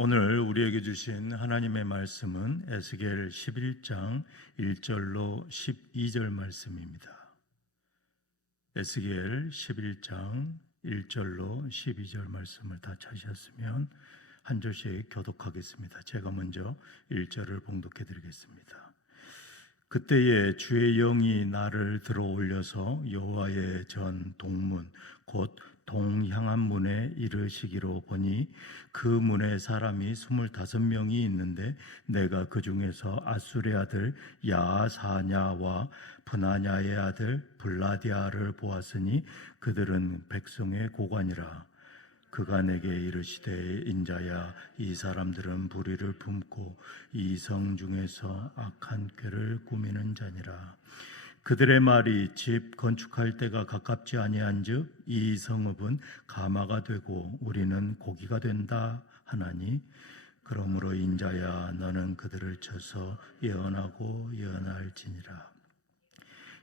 오늘 우리에게 주신 하나님의 말씀은 에스겔 11장 1절로 12절 말씀입니다. 에스겔 11장 1절로 12절 말씀을 다 찾으셨으면 한 절씩 교독하겠습니다. 제가 먼저 1절을 봉독해 드리겠습니다. 그때에 주의 영이 나를 들어 올려서 여호와의 전 동문 곧 동향한 문에 이르시기로 보니 그 문에 사람이 25명이 있는데 내가 그 중에서 아수르의 아들 야사냐와 브나냐의 아들 블라디아를 보았으니 그들은 백성의 고관이라. 그가 내게 이르시되 인자야, 이 사람들은 불의를 품고 이 성 중에서 악한 꾀를 꾸미는 자니라. 그들의 말이 집 건축할 때가 가깝지 아니한즉 이 성읍은 가마가 되고 우리는 고기가 된다 하나니, 그러므로 인자야, 너는 그들을 쳐서 예언하고 예언할지니라.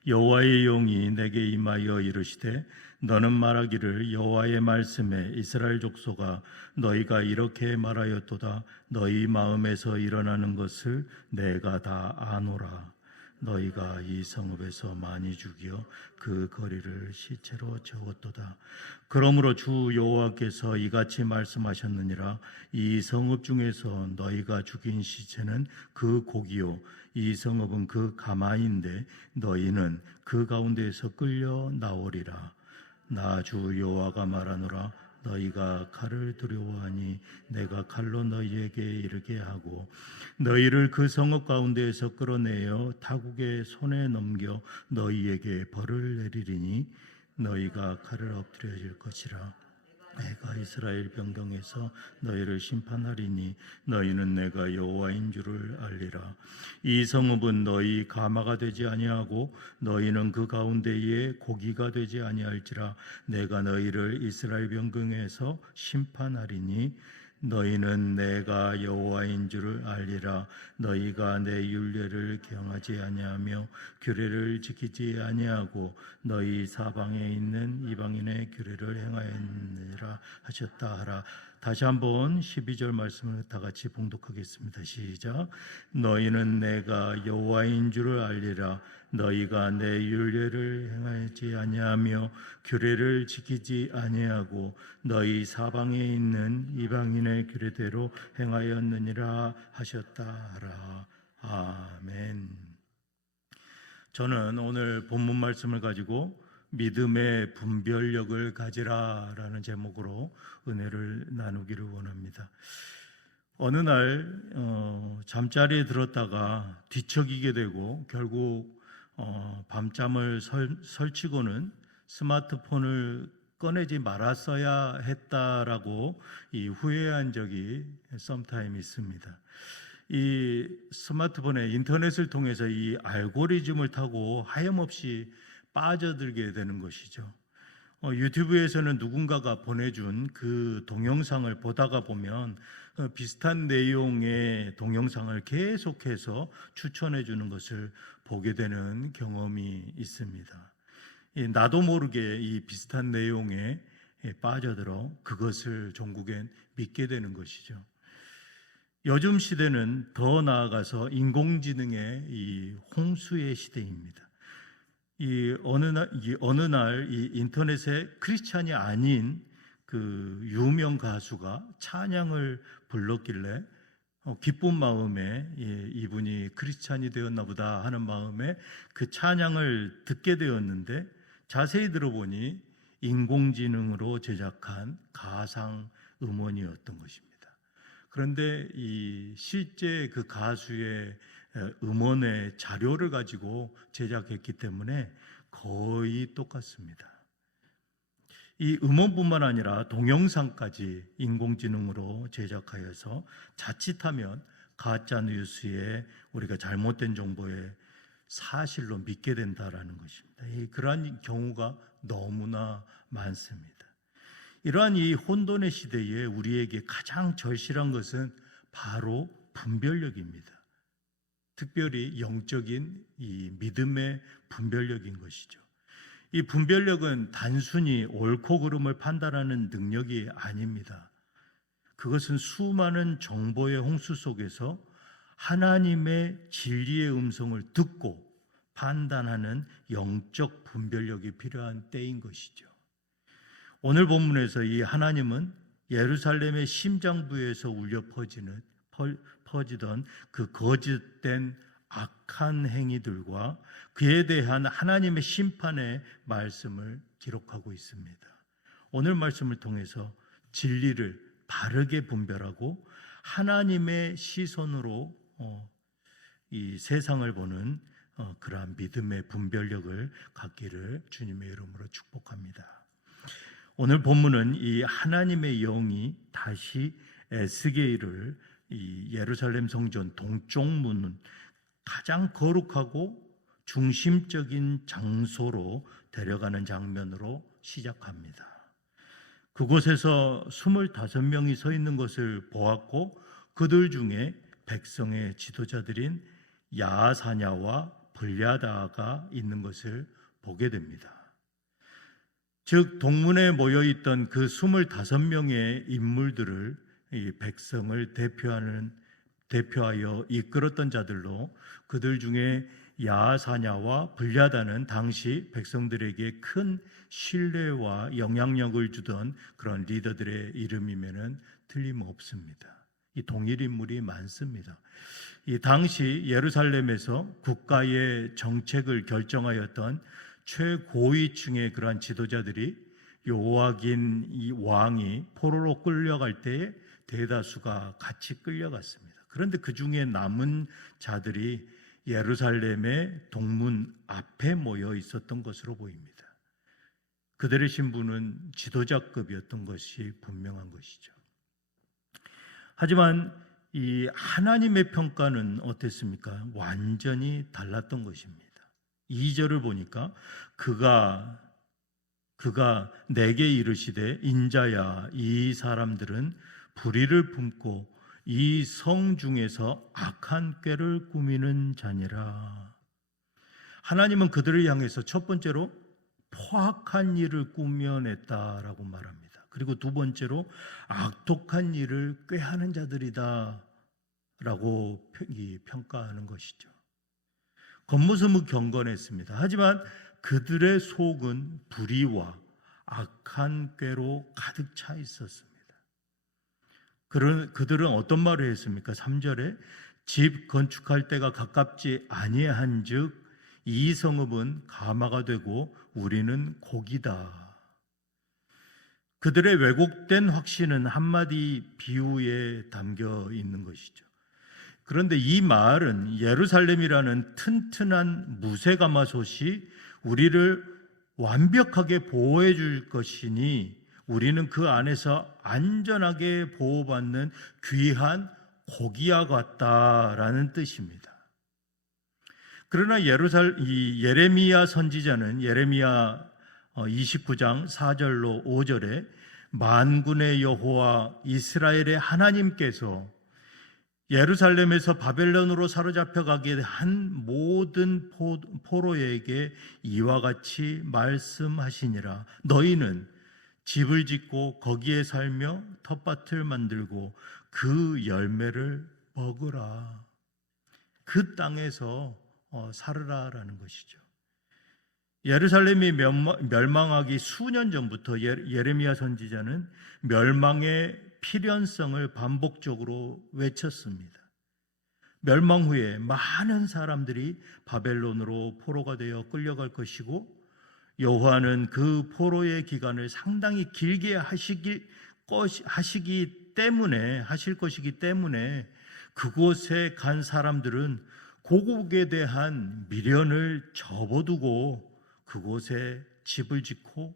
여호와의 영이 내게 임하여 이르시되 너는 말하기를 여호와의 말씀에 이스라엘 족속아, 너희가 이렇게 말하였도다. 너희 마음에서 일어나는 것을 내가 다 아노라. 너희가 이 성읍에서 많이 죽여 그 거리를 시체로 채웠도다. 그러므로 주 여호와께서 이같이 말씀하셨느니라. 이 성읍 중에서 너희가 죽인 시체는 그 고기요, 이 성읍은 그 가마인데 너희는 그 가운데에서 끌려 나오리라. 나 주 여호와가 말하노라. 너희가 칼을 두려워하니 내가 칼로 너희에게 이르게 하고 너희를 그 성읍 가운데에서 끌어내어 타국의 손에 넘겨 너희에게 벌을 내리리니 너희가 칼을 엎드려질 것이라. 내가 이스라엘 변경에서 너희를 심판하리니 너희는 내가 여호와인 줄을 알리라. 이 성읍은 너희 가마가 되지 아니하고 너희는 그 가운데에 고기가 되지 아니할지라. 내가 너희를 이스라엘 변경에서 심판하리니 너희는 내가 여호와인 줄을 알리라. 너희가 내 율례를 경하지 아니하며 규례를 지키지 아니하고 너희 사방에 있는 이방인의 규례를 행하였느니라 하셨다 하라. 다시 한번 12절 말씀을 다 같이 봉독하겠습니다. 시작. 너희는 내가 여호와인 줄을 알리라. 너희가 내 율례를 행하지 아니하며 규례를 지키지 아니하고 너희 사방에 있는 이방인의 규례대로 행하였느니라 하셨다 하라. 아멘. 저는 오늘 본문 말씀을 가지고 믿음의 분별력을 가지라라는 제목으로 은혜를 나누기를 원합니다. 어느 날 잠자리에 들었다가 뒤척이게 되고 결국 밤잠을 설치고는 스마트폰을 꺼내지 말았어야 했다라고 후회한 적이 썸타임 있습니다. 이 스마트폰에 인터넷을 통해서 이 알고리즘을 타고 하염없이 빠져들게 되는 것이죠. 유튜브에서는 누군가가 보내준 그 동영상을 보다가 보면 비슷한 내용의 동영상을 계속해서 추천해 주는 것을 보게 되는 경험이 있습니다. 나도 모르게 이 비슷한 내용에 빠져들어 그것을 종국엔 믿게 되는 것이죠. 요즘 시대는 더 나아가서 인공지능의 이 홍수의 시대입니다. 어느 날 이 인터넷에 크리스찬이 아닌 그 유명 가수가 찬양을 불렀길래 기쁜 마음에 이분이 크리스찬이 되었나 보다 하는 마음에 그 찬양을 듣게 되었는데 자세히 들어보니 인공지능으로 제작한 가상 음원이었던 것입니다. 그런데 실제 그 가수의 음원의 자료를 가지고 제작했기 때문에 거의 똑같습니다. 이 음원뿐만 아니라 동영상까지 인공지능으로 제작하여서 자칫하면 가짜 뉴스에 우리가 잘못된 정보에 사실로 믿게 된다라는 것입니다. 그러한 경우가 너무나 많습니다. 이러한 이 혼돈의 시대에 우리에게 가장 절실한 것은 바로 분별력입니다. 특별히 영적인 이 믿음의 분별력인 것이죠. 이 분별력은 단순히 옳고 그름을 판단하는 능력이 아닙니다. 그것은 수많은 정보의 홍수 속에서 하나님의 진리의 음성을 듣고 판단하는 영적 분별력이 필요한 때인 것이죠. 오늘 본문에서 이 하나님은 예루살렘의 심장부에서 울려 퍼지던 그 거짓된 악한 행위들과 그에 대한 하나님의 심판의 말씀을 기록하고 있습니다. 오늘 말씀을 통해서 진리를 바르게 분별하고 하나님의 시선으로 이 세상을 보는 그러한 믿음의 분별력을 갖기를 주님의 이름으로 축복합니다. 오늘 본문은 이 하나님의 영이 다시 에스겔을 이 예루살렘 성전 동쪽 문은 가장 거룩하고 중심적인 장소로 데려가는 장면으로 시작합니다. 그곳에서 25명이 서 있는 것을 보았고 그들 중에 백성의 지도자들인 야사냐와 블야다가 있는 것을 보게 됩니다. 즉 동문에 모여있던 그 25명의 인물들을 이 백성을 대표하여 이끌었던 자들로 그들 중에 야사냐와 블야다는 당시 백성들에게 큰 신뢰와 영향력을 주던 그런 리더들의 이름이면은 틀림없습니다. 이 동일 인물이 많습니다. 이 당시 예루살렘에서 국가의 정책을 결정하였던 최고위층의 그러한 지도자들이 요아긴 이 왕이 포로로 끌려갈 때에 대다수가 같이 끌려갔습니다. 그런데 그 중에 남은 자들이 예루살렘의 동문 앞에 모여 있었던 것으로 보입니다. 그들의 신분은 지도자급이었던 것이 분명한 것이죠. 하지만 이 하나님의 평가는 어땠습니까? 완전히 달랐던 것입니다. 2절을 보니까 그가 내게 이르시되 인자야 이 사람들은 불의를 품고 이 성 중에서 악한 꾀를 꾸미는 자니라. 하나님은 그들을 향해서 첫 번째로 포악한 일을 꾸며냈다라고 말합니다. 그리고 두 번째로 악독한 일을 꾀하는 자들이다 라고 평가하는 것이죠. 겉모습은 경건했습니다. 하지만 그들의 속은 불의와 악한 꾀로 가득 차 있었습니다. 그들은 어떤 말을 했습니까? 3절에 집 건축할 때가 가깝지 아니한즉 이 성읍은 가마가 되고 우리는 고기다. 그들의 왜곡된 확신은 한마디 비유에 담겨 있는 것이죠. 그런데 이 말은 예루살렘이라는 튼튼한 무쇠가마솥이 우리를 완벽하게 보호해 줄 것이니 우리는 그 안에서 안전하게 보호받는 귀한 고기와 같다라는 뜻입니다. 그러나 예레미야 선지자는 예레미야 29장 4절로 5절에 만군의 여호와 이스라엘의 하나님께서 예루살렘에서 바벨론으로 사로잡혀 가게 한 모든 포로에게 이와 같이 말씀하시니라. 너희는 집을 짓고 거기에 살며 텃밭을 만들고 그 열매를 먹으라. 그 땅에서 살으라라는 것이죠. 예루살렘이 멸망하기 수년 전부터 예레미야 선지자는 멸망의 필연성을 반복적으로 외쳤습니다. 멸망 후에 많은 사람들이 바벨론으로 포로가 되어 끌려갈 것이고 여호와는 그 포로의 기간을 상당히 길게 하실 것이기 때문에 그곳에 간 사람들은 고국에 대한 미련을 접어두고 그곳에 집을 짓고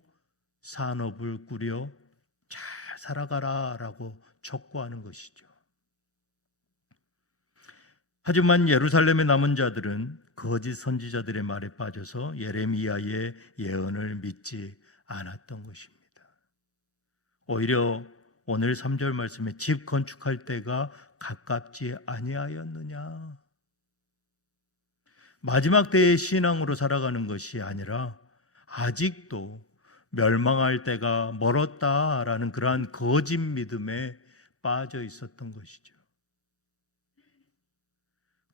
산업을 꾸려 잘 살아가라라고 촉구하는 것이죠. 하지만 예루살렘에 남은 자들은 거짓 선지자들의 말에 빠져서 예레미야의 예언을 믿지 않았던 것입니다. 오히려 오늘 3절 말씀에 집 건축할 때가 가깝지 아니하였느냐. 마지막 때의 신앙으로 살아가는 것이 아니라 아직도 멸망할 때가 멀었다라는 그러한 거짓 믿음에 빠져 있었던 것이죠.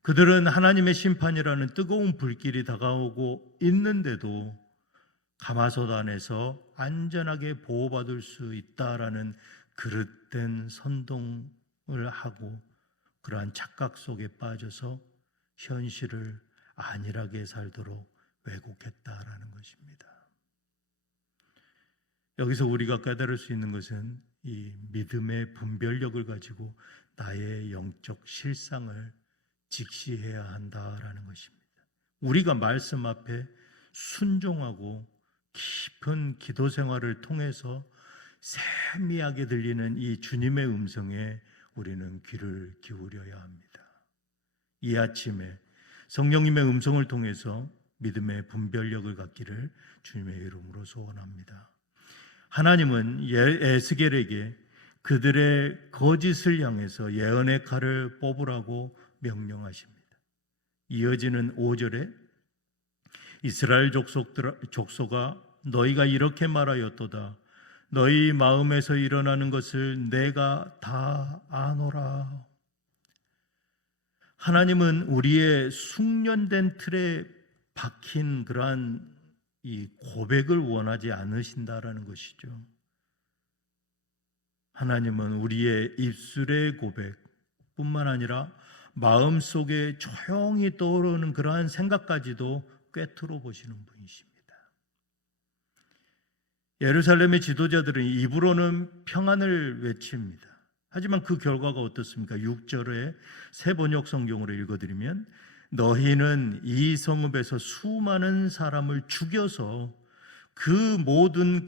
그들은 하나님의 심판이라는 뜨거운 불길이 다가오고 있는데도 가마솥 안에서 안전하게 보호받을 수 있다라는 그릇된 선동을 하고 그러한 착각 속에 빠져서 현실을 안일하게 살도록 왜곡했다라는 것입니다. 여기서 우리가 깨달을 수 있는 것은 이 믿음의 분별력을 가지고 나의 영적 실상을 직시해야 한다라는 것입니다. 우리가 말씀 앞에 순종하고 깊은 기도 생활을 통해서 세미하게 들리는 이 주님의 음성에 우리는 귀를 기울여야 합니다. 이 아침에 성령님의 음성을 통해서 믿음의 분별력을 갖기를 주님의 이름으로 소원합니다. 하나님은 에스겔에게 그들의 거짓을 향해서 예언의 칼을 뽑으라고 명령하십니다. 이어지는 5절에 이스라엘 족속아 너희가 이렇게 말하였도다. 너희 마음에서 일어나는 것을 내가 다 아노라. 하나님은 우리의 숙련된 틀에 박힌 그러한 이 고백을 원하지 않으신다라는 것이죠. 하나님은 우리의 입술의 고백뿐만 아니라 마음속에 조용히 떠오르는 그러한 생각까지도 꿰뚫어 보시는 분이십니다. 예루살렘의 지도자들은 입으로는 평안을 외칩니다. 하지만 그 결과가 어떻습니까? 6절에 새 번역 성경으로 읽어드리면 너희는 이 성읍에서 수많은 사람을 죽여서 그 모든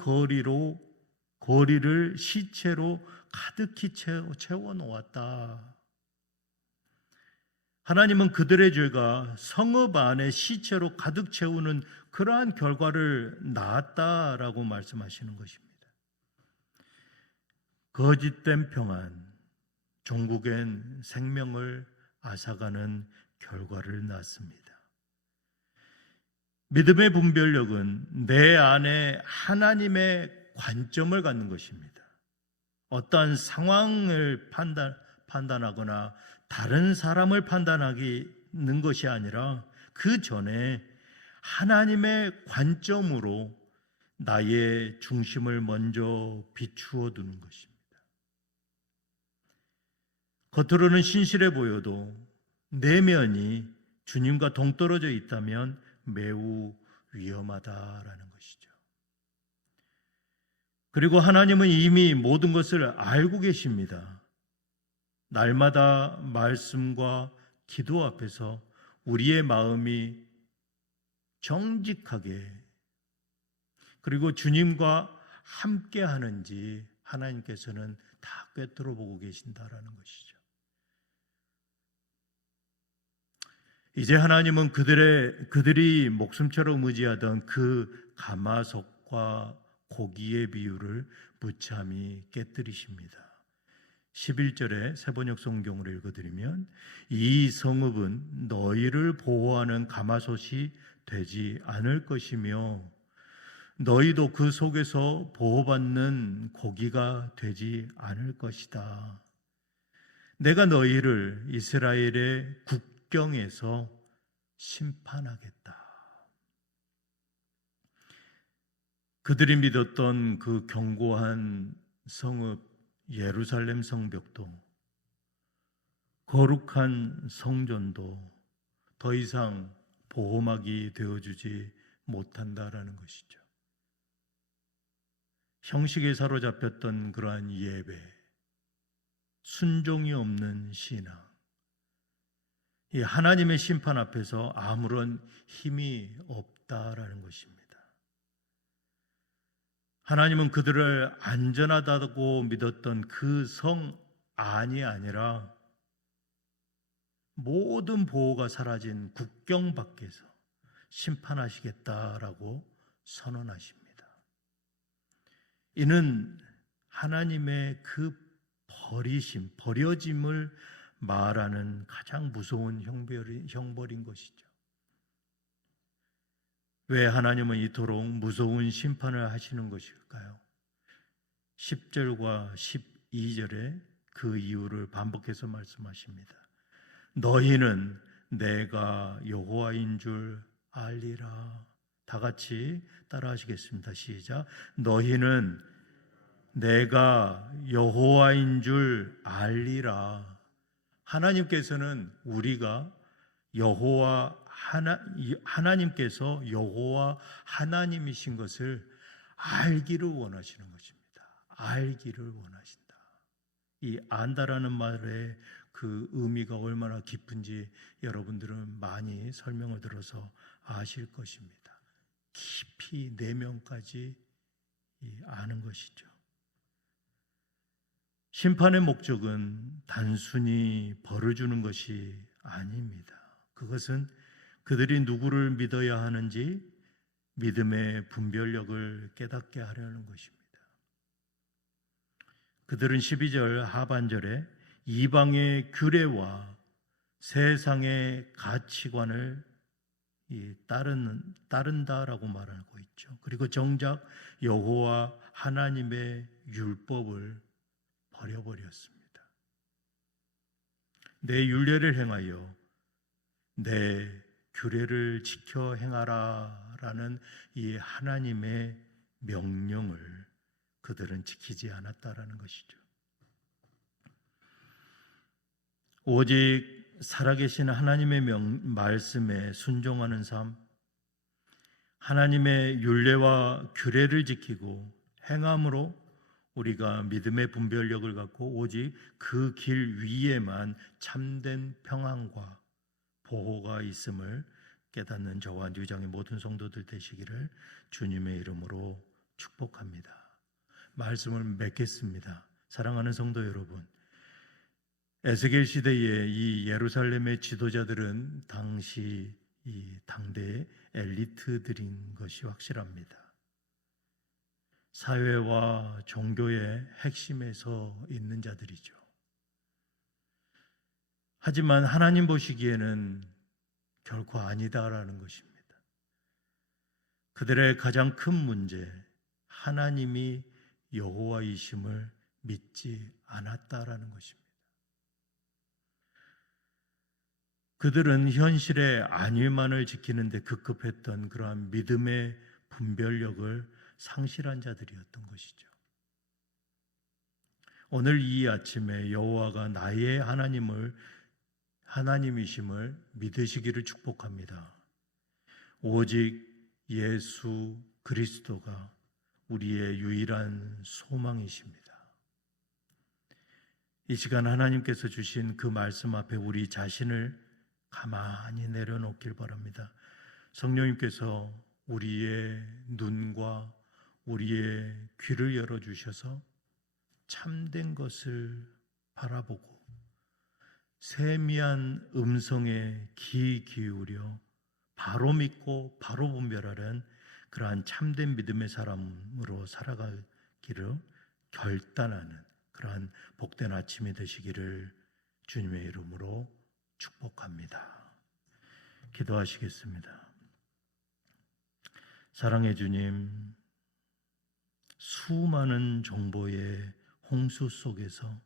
거리를 시체로 가득히 채워 놓았다. 하나님은 그들의 죄가 성읍 안에 시체로 가득 채우는 그러한 결과를 낳았다라고 말씀하시는 것입니다. 거짓된 평안, 종국엔 생명을 앗아가는 결과를 낳습니다. 믿음의 분별력은 내 안에 하나님의 관점을 갖는 것입니다. 어떠한 상황을 판단하거나 다른 사람을 판단하기는 것이 아니라 그 전에 하나님의 관점으로 나의 중심을 먼저 비추어 두는 것입니다. 겉으로는 신실해 보여도 내면이 주님과 동떨어져 있다면 매우 위험하다라는 것이죠. 그리고 하나님은 이미 모든 것을 알고 계십니다. 날마다 말씀과 기도 앞에서 우리의 마음이 정직하게 그리고 주님과 함께 하는지 하나님께서는 다 꿰뚫어 보고 계신다라는 것이죠. 이제 하나님은 그들이 목숨처럼 의지하던 그 가마솥과 고기의 비유를 무참히 깨뜨리십니다. 11절에 새번역 성경으로 읽어드리면 이 성읍은 너희를 보호하는 가마솥이 되지 않을 것이며 너희도 그 속에서 보호받는 고기가 되지 않을 것이다. 내가 너희를 이스라엘의 국경에서 심판하겠다. 그들이 믿었던 그 견고한 성읍 예루살렘 성벽도 거룩한 성전도 더 이상 보호막이 되어주지 못한다라는 것이죠. 형식에 사로잡혔던 그러한 예배, 순종이 없는 신앙, 이 하나님의 심판 앞에서 아무런 힘이 없다라는 것입니다. 하나님은 그들을 안전하다고 믿었던 그 성 안이 아니라 모든 보호가 사라진 국경 밖에서 심판하시겠다라고 선언하십니다. 이는 하나님의 그 버려짐을 말하는 가장 무서운 형벌인 것이죠. 왜 하나님은 이토록 무서운 심판을 하시는 것일까요? 10절과 12절에 그 이유를 반복해서 말씀하십니다. 너희는 내가 여호와인 줄 알리라. 다 같이 따라하시겠습니다. 시작. 너희는 내가 여호와인 줄 알리라. 하나님께서는 우리가 하나님께서 여호와 하나님이신 것을 알기를 원하시는 것입니다. 알기를 원하신다. 이 안다라는 말의 그 의미가 얼마나 깊은지 여러분들은 많이 설명을 들어서 아실 것입니다. 깊이 내면까지 아는 것이죠. 심판의 목적은 단순히 벌을 주는 것이 아닙니다. 그것은 그들이 누구를 믿어야 하는지 믿음의 분별력을 깨닫게 하려는 것입니다. 그들은 12절 하반절에 이방의 규례와 세상의 가치관을 따른다라고 말하고 있죠. 그리고 정작 여호와 하나님의 율법을 버려버렸습니다. 내 율례를 행하여 내 규례를 지켜 행하라라는 이 하나님의 명령을 그들은 지키지 않았다라는 것이죠. 오직 살아계신 하나님의 말씀에 순종하는 삶, 하나님의 율례와 규례를 지키고 행함으로 우리가 믿음의 분별력을 갖고 오직 그 길 위에만 참된 평안과 보호가 있음을 깨닫는 저와 뉴장의 모든 성도들 되시기를 주님의 이름으로 축복합니다. 말씀을 맺겠습니다. 사랑하는 성도 여러분, 에스겔 시대의 이 예루살렘의 지도자들은 당시 이 당대의 엘리트들인 것이 확실합니다. 사회와 종교의 핵심에 서 있는 자들이죠. 하지만 하나님 보시기에는 결코 아니다라는 것입니다. 그들의 가장 큰 문제, 하나님이 여호와이심을 믿지 않았다라는 것입니다. 그들은 현실의 안위만을 지키는 데 급급했던 그러한 믿음의 분별력을 상실한 자들이었던 것이죠. 오늘 이 아침에 여호와가 나의 하나님이심을 믿으시기를 축복합니다. 오직 예수 그리스도가 우리의 유일한 소망이십니다. 이 시간 하나님께서 주신 그 말씀 앞에 우리 자신을 가만히 내려놓길 바랍니다. 성령님께서 우리의 눈과 우리의 귀를 열어주셔서 참된 것을 바라보고 세미한 음성에 귀 기울여 바로 믿고 바로 분별하는 그러한 참된 믿음의 사람으로 살아가기를 결단하는 그러한 복된 아침이 되시기를 주님의 이름으로 축복합니다. 기도하시겠습니다. 사랑의 주님, 수많은 정보의 홍수 속에서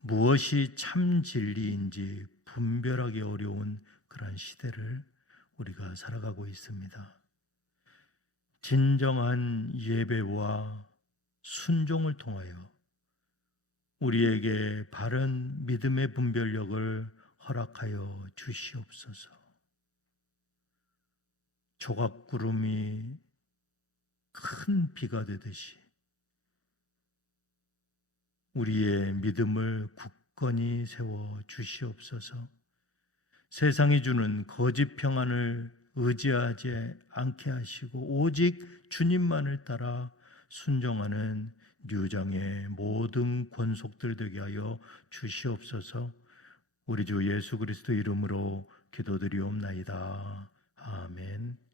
무엇이 참 진리인지 분별하기 어려운 그러한 시대를 우리가 살아가고 있습니다. 진정한 예배와 순종을 통하여 우리에게 바른 믿음의 분별력을 허락하여 주시옵소서. 조각구름이 큰 비가 되듯이 우리의 믿음을 굳건히 세워 주시옵소서. 세상이 주는 거짓 평안을 의지하지 않게 하시고 오직 주님만을 따라 순종하는 뉴장의 모든 권속들 되게 하여 주시옵소서. 우리 주 예수 그리스도 이름으로 기도드리옵나이다. 아멘.